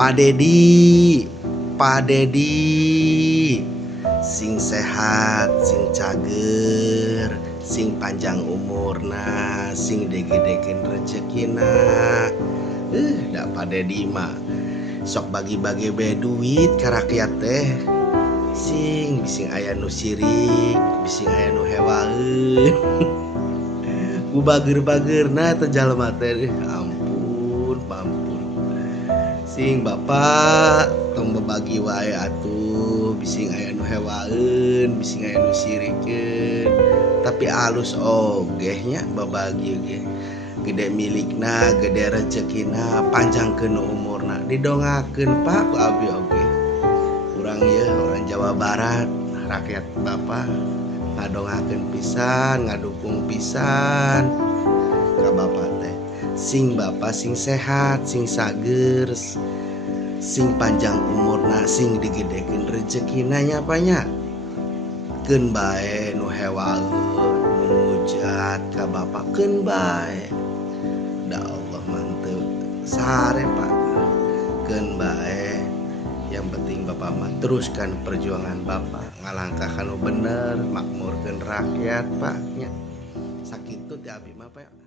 Pak Dedi, Pak Dedi, sing sehat, sing cager, sing panjang umurna, sing dege-degen rezekina. Dak Pak Dedi mah sok bagi-bagi be duit ka rakyat teh. Sing bising aya nu sirik, bising aya nu hewaeun. Ku bager-bagerna teh jalma teh. Ampun. Sing bapak tong berbagi wae atuh, bising aya nu hewaeun, bising aya nu sirikeun, tapi alus oge nya babagi ge. Gede milikna, gede rezekina, panjangkeun umurna, didongakeun Pak ku abi oge. Urang ye orang Jawa Barat, rakyat bapak ngadongakeun pisan, ngadukung pisan ka bapak teh. Sing bapak sing sehat, sing sager, sing panjang umurna, sing digedekeun rezekina nya apanya. Keun bae nu hewaeun, nu mujat ka bapak keun bae. Da Allah manteu sare Pak. Keun bae. Yang penting bapak mah teruskan perjuangan bapak, ngalangkah anu bener, makmurkeun rakyat Pak nya. Sakitu ti abi mah Pak.